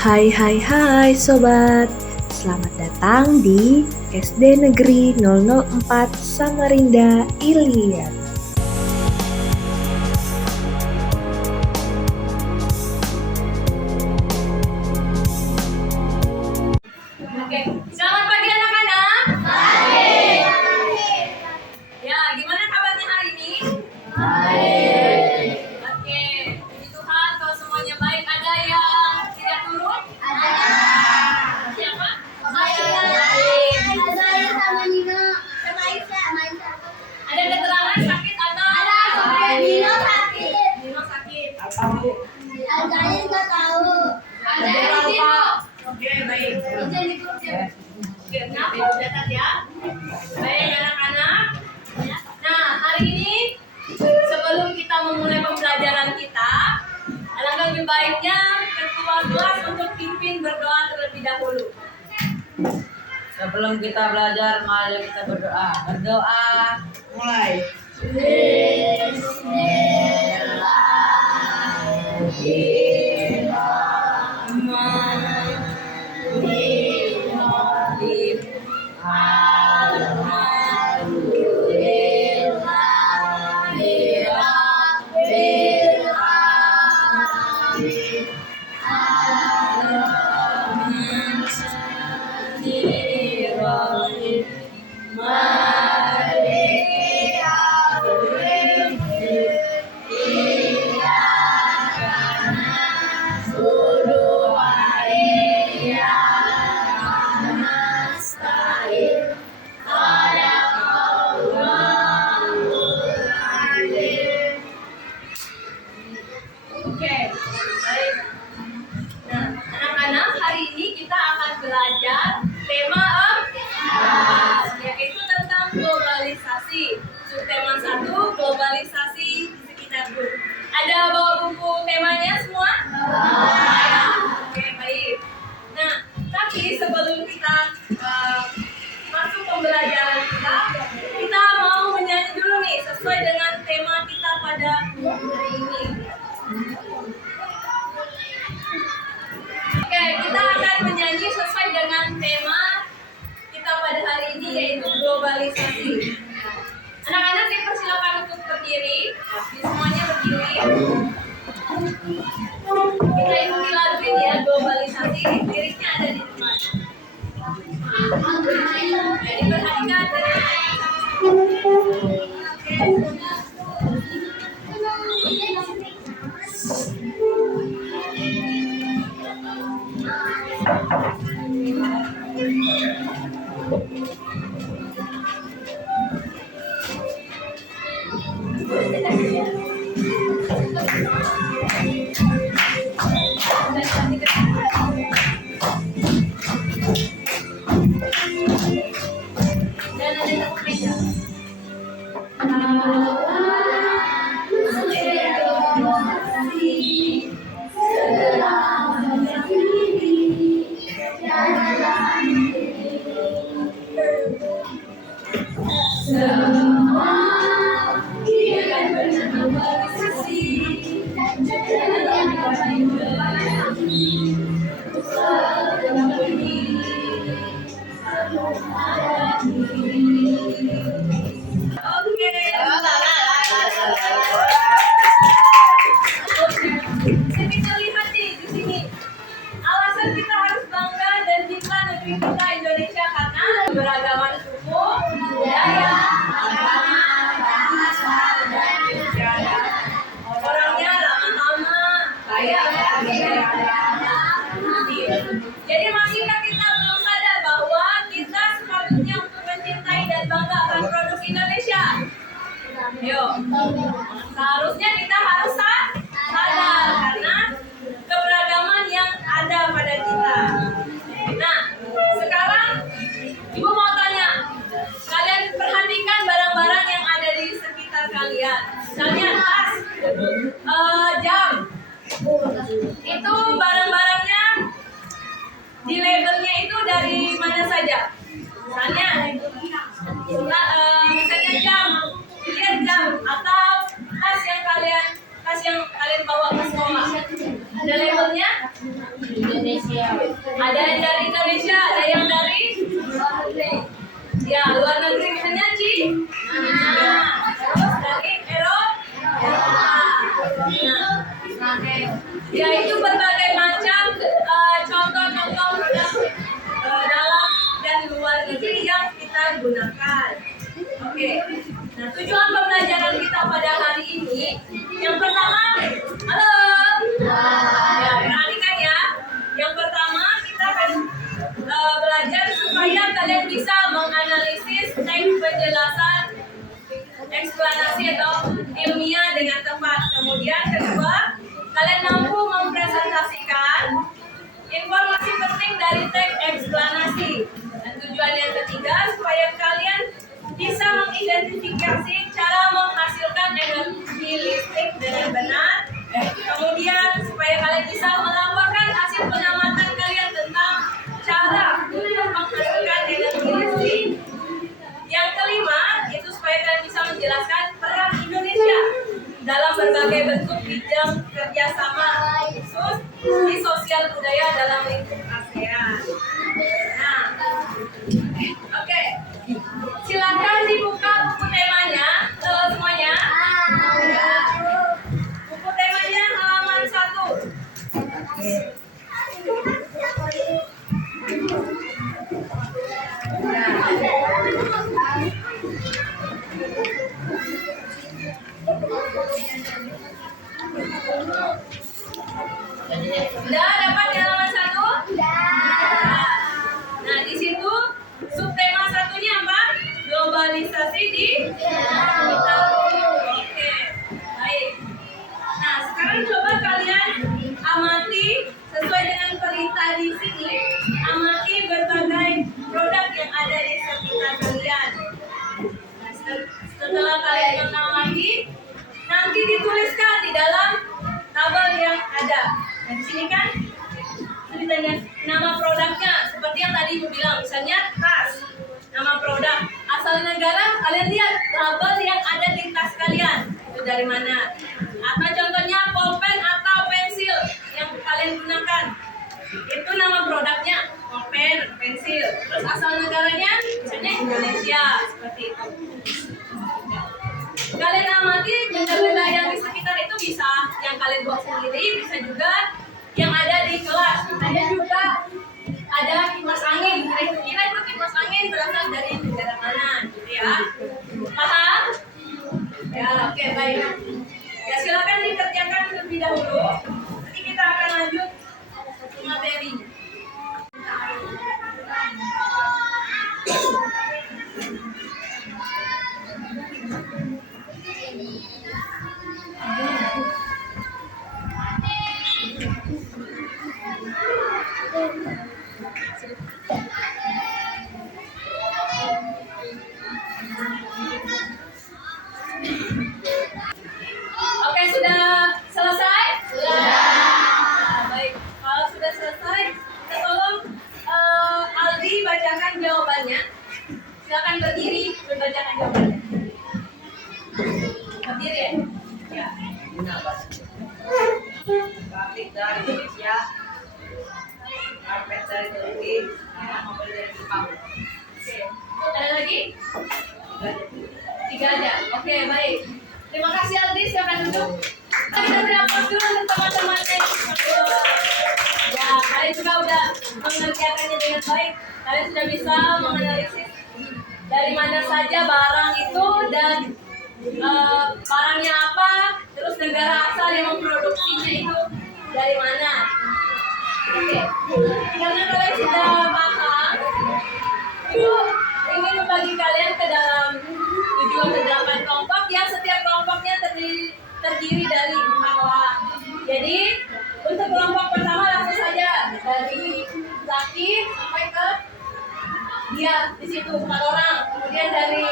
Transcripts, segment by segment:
Hai sobat, selamat datang di SD Negeri 004 Samarinda Ilian. Oke, selamat pagi anak-anak. Baik. Ya, gimana kabarnya hari ini? Baik. Oke, puji Tuhan kalau semuanya baik. Ada yang tidak turun? Ada. Siapa? Saya. Saya sama Nino. Sama Aisyah. Ada keterangan sakit atau? Ada. Nino sakit. Nino sakit. Saya nggak tahu. Ada apa? Oke, baik. Oke, catat ya. Baik anak-anak. Nah, hari ini sebelum kita memulai pembelajaran kita, alangkah lebih baiknya ketua kelas untuk pimpin berdoa terlebih dahulu. Sebelum kita belajar, mari kita berdoa. Berdoa, mulai. Oke, baik. Nah, anak-anak, hari ini kita akan belajar tema yaitu tentang globalisasi. Subtema 1, globalisasi di sekitarku. Ada bawa buku temanya semua? Oke, baik. Nah, tapi sebelum kita masuk pembelajaran kita mau menyanyi dulu nih sesuai dengan tema kita pada hari ini. Oke, kita akan menyanyi sesuai dengan tema kita pada hari ini yaitu globalisasi. Anak-anak dipersilakan untuk berdiri, semuanya berdiri. Kita ikuti lagu ini ya, globalisasi. Liriknya ada di depan. Jadi perhatikan. Dan ada tepuk meja. Kita lihat nih di sini. Alasan kita harus bangga dan cinta negeri kita Indonesia karena keberagaman suku, budaya, agama, bahasa, dan negara. Orangnya ramah-tamah, kaya, jadi masihkah kita belum sadar bahwa kita sepatutnya untuk mencintai dan bangga akan produk Indonesia? Ayo, seharusnya kita harus sadar karena keberagaman yang ada pada kita. Nah, sekarang Ibu mau tanya, kalian perhatikan barang-barang yang ada di sekitar kalian. Misalnya tas, jam. Itu barang-barangnya di labelnya itu dari mana saja? Misalnya jam, lihat jam atau tas yang kalian bawa ke sekolah. Ada labelnya? Indonesia. Ada yang dari Indonesia, ada yang dari ya luar negeri, misalnya Ci. Nah, terus dari Eropa. Nah, ya itu berbagai macam contoh-contoh produk dalam dan luar negeri yang kita gunakan. Oke. Nah, tujuan pembelajaran kita pada hari ini yang pertama, halo. Ya, perhatikan ya. Yang pertama kita akan belajar supaya kalian bisa menganalisis teks penjelasan eksplanasi atau ilmiah dengan tepat. Kemudian kedua, kalian mampu mempresentasikan informasi penting dari teks eksplanasi. Dan tujuan yang ketiga, supaya kalian bisa mengidentifikasi cara menghasilkan energi listrik dengan benar. Kemudian supaya kalian bisa melaporkan hasil pengamatan kalian tentang cara untuk menghasilkan energi listrik. Yang kelima, itu supaya kalian bisa menjelaskan peran Indonesia dalam berbagai bentuk bidang kerjasama khusus di sosial budaya dalam lingkup ASEAN. Nah, oke. Silakan dibuka buku temanya, semuanya. Buku temanya halaman 1. Sudah dapat di halaman 1? Nah, di situ subtema satunya apa? Globalisasi di sekitar bumi. Oke, baik. Nah, sekarang coba kalian amati sesuai dengan perintah di sini. Amati berbagai produk yang ada di sekitar kalian. Nah, setelah kalian mengamati, nanti dituliskan di dalam tabel yang ada. Nah, di sini kan tulisannya nama produknya seperti yang tadi Ibu bilang, misalnya tas, nama produk, asal negara, kalian lihat label yang ada di tas kalian itu dari mana. Atau contohnya pulpen atau pensil yang kalian gunakan, itu nama produknya pulpen, pensil. Terus asal negaranya misalnya Indonesia, seperti itu. Kalian amati benda-benda yang di sekitar itu, bisa yang kalian buat sendiri, bisa juga yang ada di kelas. Ada juga ada kipas angin. Kira-kira itu kipas angin berasal dari negara mana, gitu ya? Paham? Ya, oke, baik. Ya, silakan dikerjakan terlebih dahulu. Nanti kita akan lanjut ke materi. Oke, sudah selesai? Sudah. Baik, kalau sudah selesai, tolong Aldi bacakan jawabannya. Silakan berdiri membacakan jawabannya. Berdiri ya? Ya. Batik dari Indonesia, karpet dari Turki, mobil dari Jepang. Oke. Ada lagi? 3 aja. Oke, baik. Terima kasih Aldi, silakan duduk. Kita beri aplaus dulu untuk teman-temannya. Ya, kalian juga udah mengerjakannya dengan baik. Kalian sudah bisa menganalisis dari mana saja barang itu dan barangnya apa, terus negara asal yang memproduksinya itu dari mana. Oke, karena kalian sudah paham, Ibu ingin membagi kalian ke dalam 7 atau 8 kelompok yang setiap kelompoknya terdiri dari 4 orang. Jadi untuk kelompok pertama langsung saja dari Zaki sampai ke dia di situ 4 orang. Kemudian dari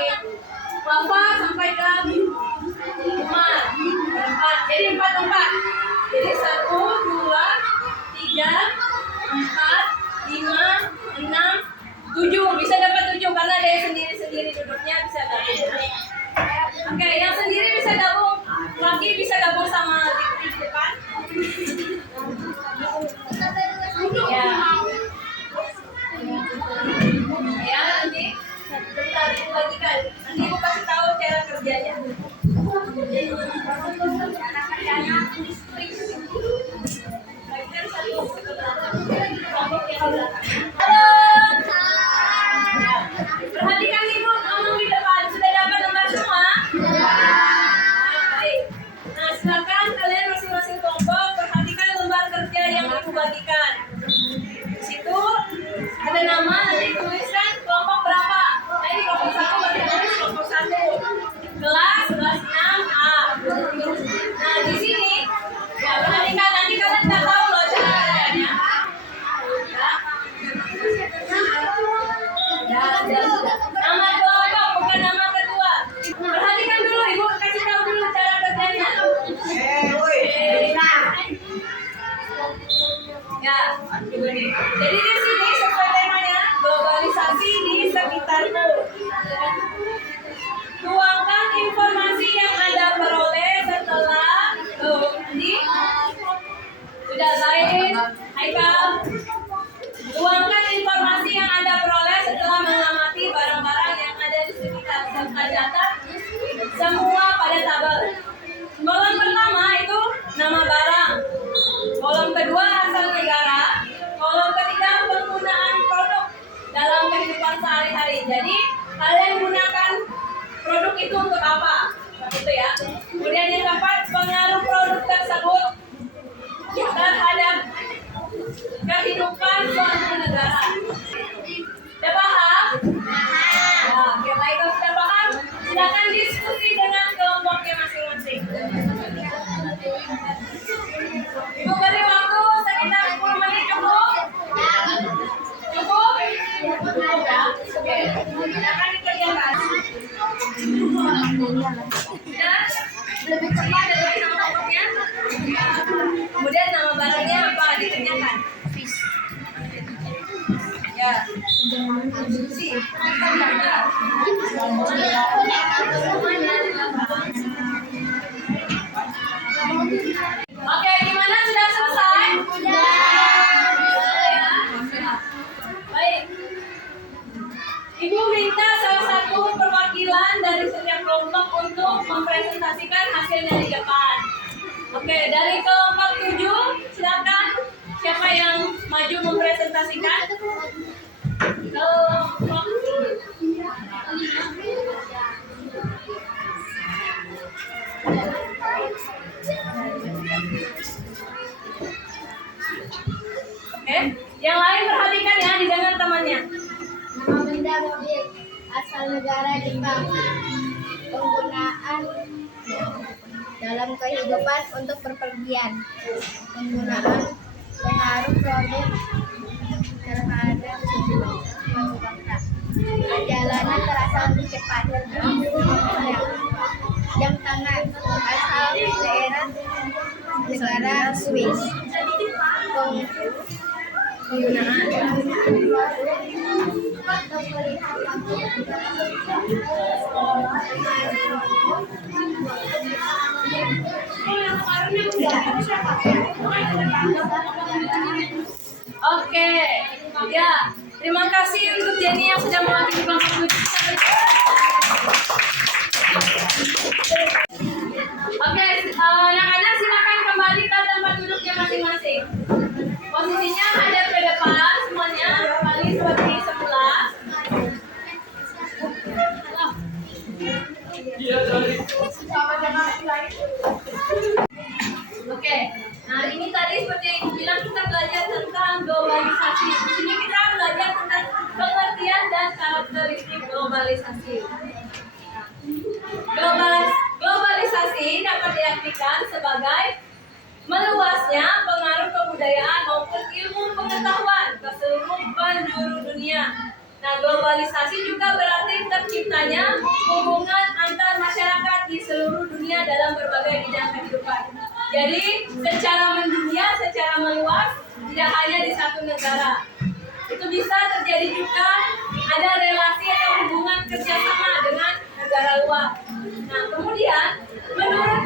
Wafa sampai ke Umar 4. Jadi 4. Jadi 1, 2, 3, 4, 5, 6, 7. Bisa dapat 7 karena ada yang sendiri-sendiri duduknya, bisa gabung. Oke, yang sendiri bisa gabung. Lagi bisa gabung sama di depan. Halo. Perhatikan ibu ngomong di depan. Sudah dapat lembar semua? Baik. Nah, silakan kalian masing-masing kelompok perhatikan lembar kerja yang ibu bagikan. Di situ ada nama, nanti tuliskan kelompok berapa. Nah, ini kelompok 1 berarti tulis kelompok 1. Kelas 6A. Nah, di sini ya perhatikan, nanti kalian nggak tahu loh cara kerjanya. Nama kelompok bukan nama ketua. Perhatikan dulu, ibu kasih tahu dulu cara kerjanya. Ya, jadi di sini sesuai temanya globalisasi di sekitarmu. Tuangkan informasi yang Anda peroleh setelah sudah baik, Haikal. Tuangkan informasi yang Anda peroleh setelah mengamati barang-barang yang ada di sekitar serta catat semua pada tabel. Kolom pertama itu nama barang. Kolom kedua asal negara. Kolom ketiga penggunaan produk dalam kehidupan sehari-hari. Jadi kalian gunakan produk itu untuk apa? Itu ya. Kemudian yang keempat, pengaruh produk tersebut terhadap kehidupan suatu negara. Sudah paham? Ya, oke, baik, kalau sudah paham, silakan diskusi dengan kelompoknya masing-masing. Ibu beri waktu sekitar 10 menit cukup? Cukup? Cukup ya? Oke, silakan dikerjakan. Sudah? Lebih cepat dari nama kelompoknya? Kemudian nama barangnya apa? Dikerjakan. Ya. Oke, gimana? Sudah selesai? Baik. Ibu minta salah satu perwakilan dari setiap kelompok untuk mempresentasikan hasilnya di depan. Oke, dari kelompok 7, silakan. Siapa yang maju mempresentasikan? Kelompok 7. Oke, yang lain perhatikan ya, didengar temannya. Nama benda mobil asal negara Jepang. Penggunaan dalam kehidupan untuk perpergian. Penggunaan pengaruh produk terhadap suatu bangsa. Perjalanan terasa lebih cepat. Jam tangan asal daerah negara Swiss. Penggunaan untuk melihat Oke, ya, terima kasih untuk Jenny yang sudah mewakili kelompok 7. Oke, anak-anak silakan kembali ke tempat duduknya masing-masing. Posisinya hadap ke depan semuanya, kembali seperti semula. Oke, nah ini tadi seperti yang ibu bilang, kita belajar tentang globalisasi. Di sini kita belajar tentang pengertian dan karakteristik globalisasi. Globalisasi dapat diartikan sebagai meluasnya pengaruh kebudayaan maupun ilmu pengetahuan ke seluruh penjuru dunia. Nah, globalisasi juga berarti terciptanya hubungan antar masyarakat di seluruh dunia dalam berbagai bidang kehidupan. Jadi, secara mendunia, secara meluas, tidak hanya di satu negara. Itu bisa terjadi juga ada relasi atau hubungan kerjasama dengan negara luar. Nah, kemudian menurut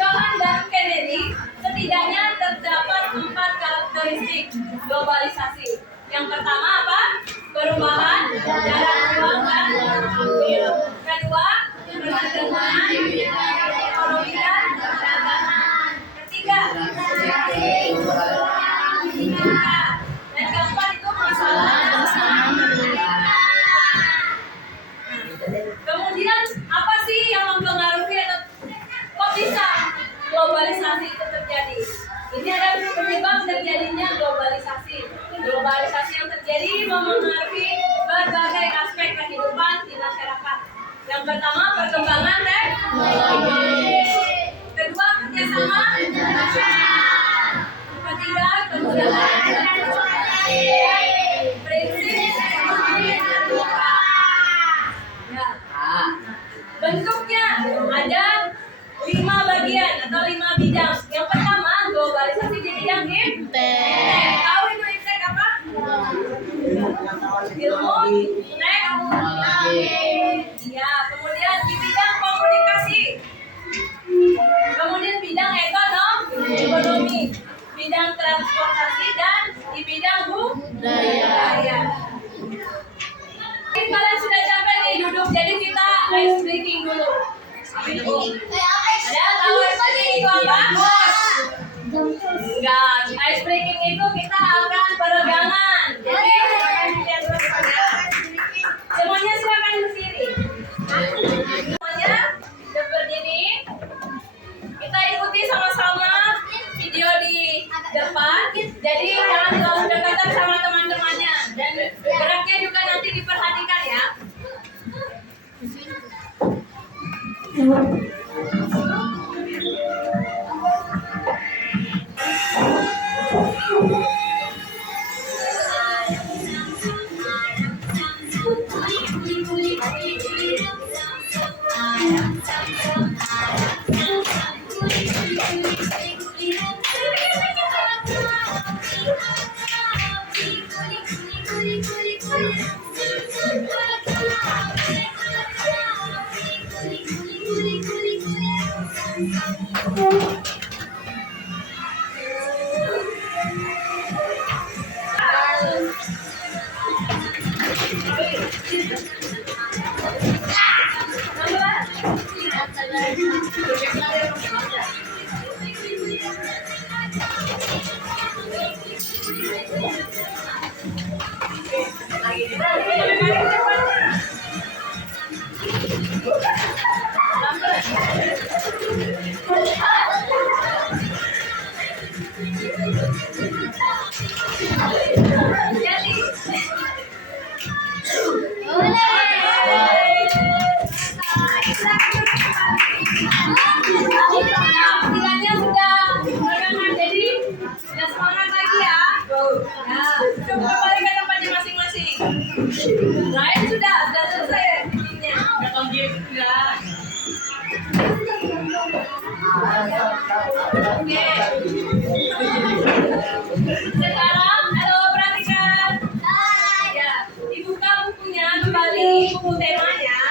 Johan dan Kennedy, setidaknya terdapat 4 karakteristik globalisasi. Yang pertama apa? Perubahan jarak ruang dan waktu. Kedua, perdagangan, ekonomi dan perdagangan. Ketiga, dan keempat itu Globalisasi yang terjadi mempengaruhi berbagai aspek kehidupan di masyarakat. Yang pertama, perkembangan teknologi. Kedua, kerjasama internasional. Ketiga, penggunaan transportasi. Prinsip ekonomi terbuka. Ya. Bentuknya ada 5 bagian atau 5 bidang. Yang pertama, globalisasi di bidang iptek. Tahu itu iptek apa? Ilmu teknologi. Ya, kemudian di bidang komunikasi. Kemudian bidang ekonomi, bidang transportasi dan di bidang budaya. Kalian sudah capek nih duduk, jadi kita ice breaking dulu. Ada tahu ice breaking itu apa? Enggak, ice breaking itu kita akan peregangan. Jadi silakan dilihat dulu ya. Semuanya silakan berdiri. Semuanya berdiri. Kita ikuti sama-sama video di depan. Jadi jangan terlalu dekatan sama teman-temannya dan geraknya juga nanti diperhatikan ya. Latihannya sudah peregangan, jadi sudah semangat lagi ya. Nah, coba kembali ke tempatnya masing-masing. Lain sudah selesai bikinnya. Oke. Sekarang, halo perhatikan. Ya, dibuka bukunya kembali, buku temanya.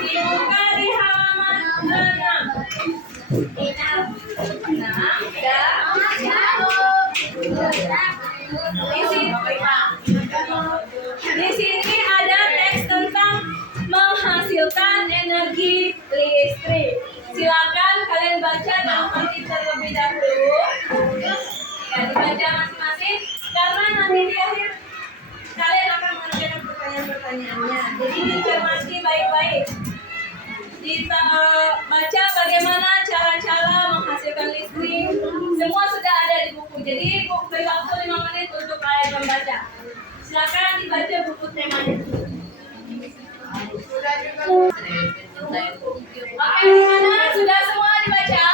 Dibuka di halaman 6. Di sini ada teks tentang menghasilkan energi listrik. Silakan kalian baca dan mengerti terlebih dahulu. Ya, dibaca masing-masing karena nanti di akhir kalian akan mengerjakan pertanyaan-pertanyaannya. Jadi dicermati baik-baik. Kita baca bagaimana cara-cara menghasilkan listrik. Semua sudah ada di buku. Jadi beri waktu 5 menit untuk kalian membaca. Silakan dibaca buku temanya. Oke, gimana? Sudah semua dibaca?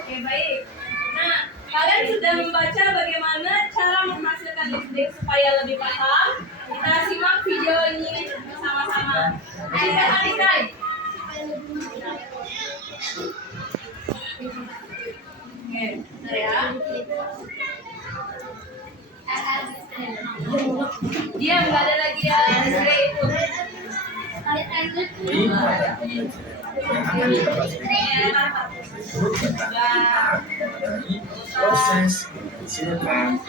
Oke, baik. Nah, kalian sudah membaca bagaimana cara menghasilkan listrik supaya lebih paham. Kita simak video ini bersama-sama. Ayo perhatikan. Oke, bentar ya. Diam, nggak ada lagi ya. Proses silakan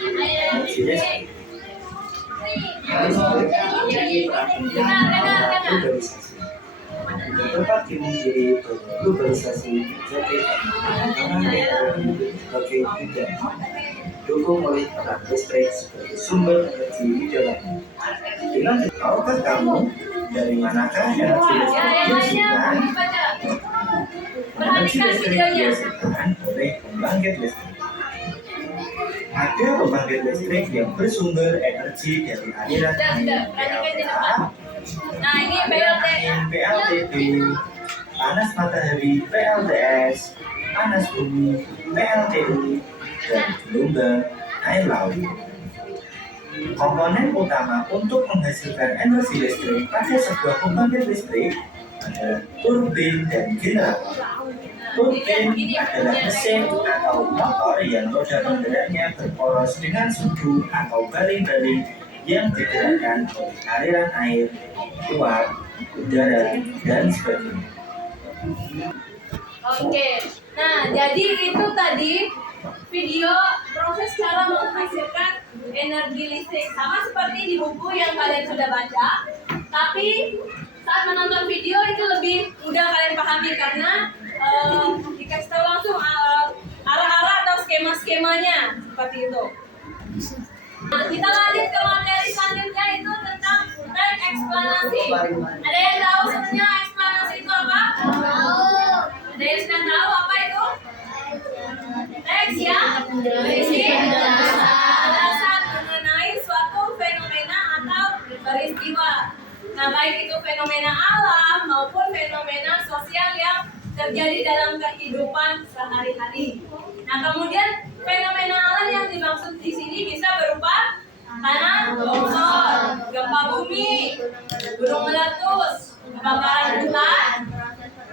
tempat dimulai globalisasi jadi sebagai bidang dukung oleh peran listrik sebagai sumber energi hidrogen. Dengan tahukah kamu dari manakah energi listrik dihasilkan? Energi Perhatikan listrik videonya. dihasilkan oleh pembangkit listrik. Ada pembangkit listrik yang bersumber energi dari aliran Sudah, air perhatikan di PLTA, depan. Nah, ini aliran PLTA. angin PLTP, panas matahari PLTS, panas bumi PLTU, dan gelombang air laut. Komponen utama untuk menghasilkan energi listrik pada sebuah pembangkit listrik adalah turbin dan generator. Turbin adalah mesin atau motor yang roda penggeraknya berporos dengan sudu atau baling-baling yang digerakkan oleh aliran air, uap, udara, dan sebagainya. Oke. Nah, jadi itu tadi video proses cara menghasilkan energi listrik. Sama seperti di buku yang kalian sudah baca. Tapi saat menonton video itu lebih mudah kalian pahami karena dikasih tahu langsung arah-arah atau skema-skemanya seperti itu. Nah, kita lanjut ke materi selanjutnya itu tentang teks eksplanasi. Ada yang tahu sebenarnya eksplanasi itu apa? Ada yang sudah tahu apa itu? Teks ya? Berisi penjelasan mengenai suatu fenomena atau peristiwa. Nah, baik itu fenomena alam maupun fenomena sosial yang terjadi dalam kehidupan sehari-hari. Nah, kemudian fenomena alam yang dimaksud di sini bisa berupa tanah longsor, gempa bumi, gunung meletus, kebakaran hutan,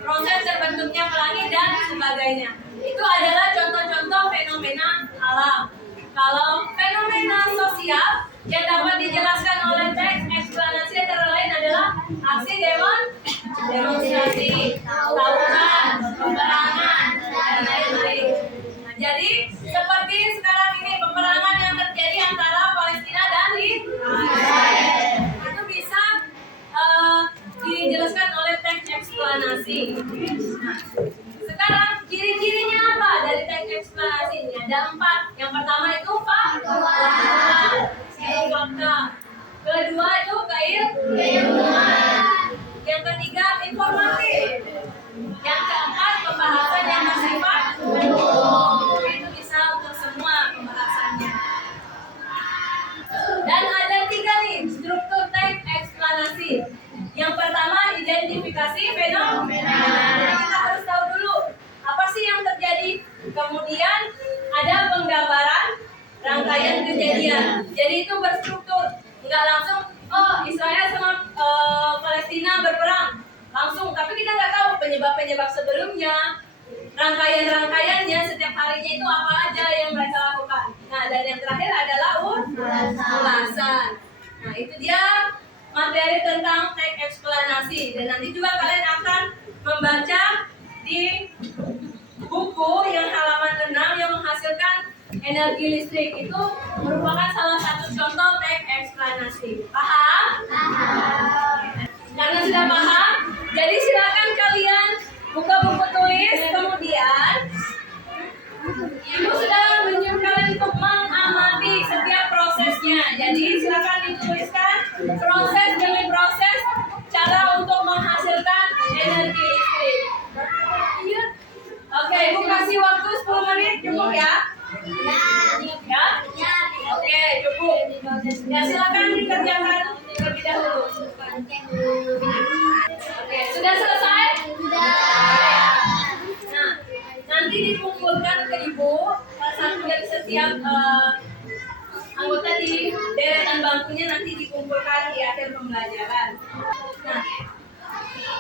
proses terbentuknya pelangi dan sebagainya. Itu adalah contoh-contoh fenomena alam. Kalau fenomena sosial yang dapat dijelaskan oleh teks eksplanasi antara lain adalah aksi demonstrasi, tawuran, peperangan, dan lain-lain. Nah, jadi seperti sekarang ini peperangan yang terjadi antara Palestina dan Israel itu bisa dijelaskan oleh teks eksplanasi. Nah, sekarang ciri-cirinya apa dari teks eksplanasi ini? Ada 4. Yang pertama itu fakta. Kedua itu keilmuan. Yang ketiga informatif. Yang keempat pembahasan yang bersifat umum. Itu bisa untuk semua pembahasannya. Dan ada 3 nih struktur teks eksplanasi. Yang pertama identifikasi fenomena. Jadi kita harus tahu dulu apa sih yang terjadi. Kemudian ada penggambaran rangkaian kejadian. Jadi itu berstruktur, nggak langsung Israel sama Palestina berperang langsung, tapi kita nggak tahu penyebab-penyebab sebelumnya, rangkaian-rangkaiannya setiap harinya itu apa aja yang mereka lakukan. Nah, dan yang terakhir adalah ulasan. Nah, itu dia materi tentang teks eksplanasi, dan nanti juga kalian akan membaca di buku yang halaman 6 yang menghasilkan energi listrik. Itu merupakan salah satu contoh teks eksplanasi. Paham? Karena sudah paham, jadi silakan kalian buka buku tulis, kemudian ibu sudah menyuruh kalian untuk mengamati setiap prosesnya. Jadi silakan dituliskan proses demi proses cara untuk menghasilkan energi listrik. Oke, ibu kasih waktu 10 menit, cukup ya? Ya? Oke, cukup. Ya, silakan dikerjakan terlebih dahulu. Oke, sudah selesai? Nah, nanti dikumpulkan ke ibu satu dari setiap anggota di deretan bangkunya, nanti dikumpulkan di akhir pembelajaran. Nah,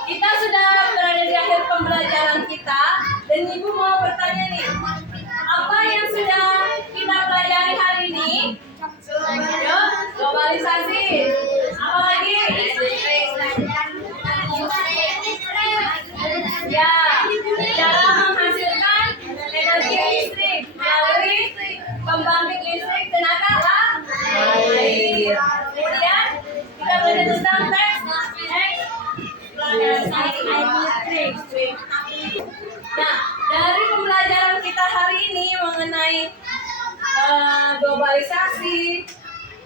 kita sudah berada di akhir pembelajaran kita, dan ibu mau bertanya nih, apa yang sudah kita pelajari hari ini? Yo, globalisasi. Apa lagi? Ya, cara menghasilkan energi listrik melalui pembangkit listrik tenaga air. Kemudian kita belajar tentang teks eksplanasi listrik. Nah, dari pembelajaran kita hari ini mengenai globalisasi,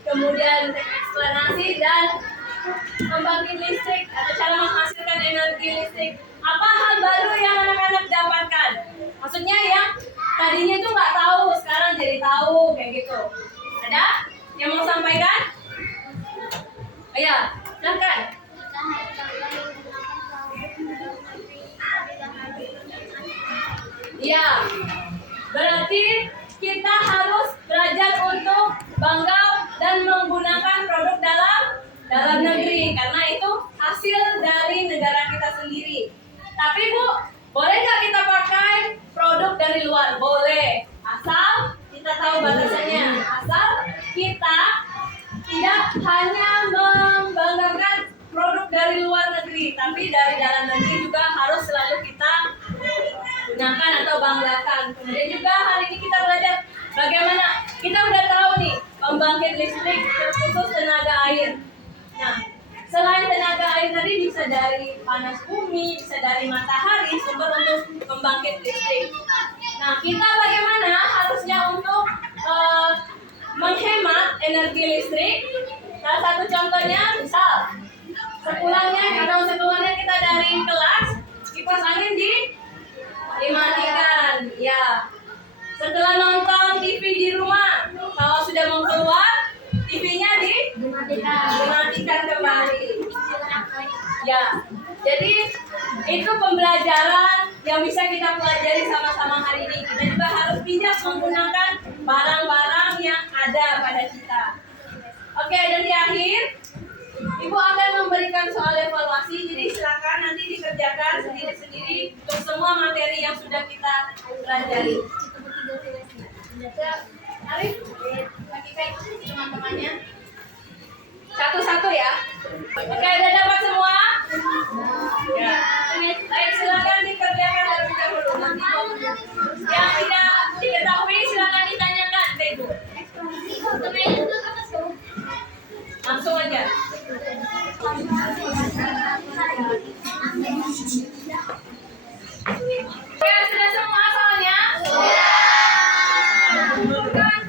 kemudian teks eksplanasi dan pembangkit listrik atau cara menghasilkan energi listrik, apa hal baru yang anak-anak didapatkan. Maksudnya yang tadinya tuh nggak tahu, sekarang jadi tahu kayak gitu. Ada yang mau sampaikan? Ayo, silakan. Iya, berarti kita harus belajar untuk bangga dan menggunakan produk dalam negeri karena itu hasil dari negara kita sendiri. Tapi Bu, boleh nggak kita pakai produk dari luar? Boleh, asal kita tahu batasannya. Asal kita tidak hanya membanggakan produk dari luar negeri, tapi dari dalam negeri juga harus selalu kita gunakan atau banggakan. Kemudian juga hari ini kita belajar bagaimana kita udah tahu nih pembangkit listrik terkhusus tenaga air. Nah, selain tenaga air tadi bisa dari panas bumi, bisa dari matahari sumber untuk pembangkit listrik. Nah, kita bagaimana harusnya untuk menghemat energi listrik? Salah satu contohnya misal sepulangnya kita dari kelas, kipas angin dimatikan. Ya. Setelah nonton TV di rumah, kalau sudah mau keluar, TV-nya dimatikan kembali. Ya. Jadi itu pembelajaran yang bisa kita pelajari sama-sama hari ini. Kita juga harus bijak menggunakan barang-barang yang ada pada kita. Oke, dan di akhir Ibu akan memberikan soal evaluasi, jadi silakan nanti dikerjakan sendiri-sendiri untuk semua materi yang sudah kita pelajari. Arif, bagi teman-temannya. Satu-satu ya. Oke, udah dapat semua? Ya. Baik, silakan dikerjakan terlebih dahulu. Yang tidak diketahui silakan ditanyakan ke Ibu. Langsung aja. Oke, sudah semua soalnya? Kumpulkan.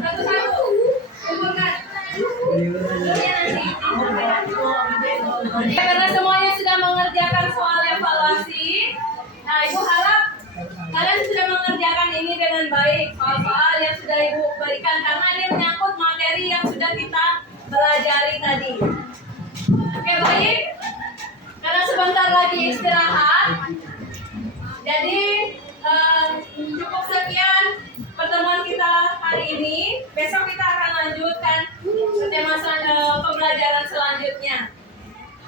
Satu-satu. Kumpulkan. Karena semuanya sudah mengerjakan soal evaluasi, nah Ibu harap kalian sudah mengerjakan ini dengan baik. Soal-soal yang sudah Ibu berikan karena ini menyangkut materi yang sudah kita pelajari tadi. Oke, baik. Karena sebentar lagi istirahat, jadi cukup sekian pertemuan kita hari ini. Besok kita akan lanjutkan tema pembelajaran selanjutnya.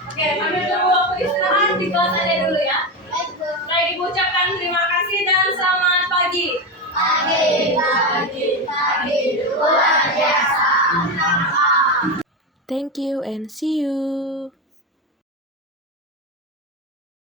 Oke, sambil tunggu waktu istirahat di kelas aja dulu ya. Baik, Ibu ucapkan terima kasih dan selamat pagi. Pagi, luar biasa. Thank you and see you.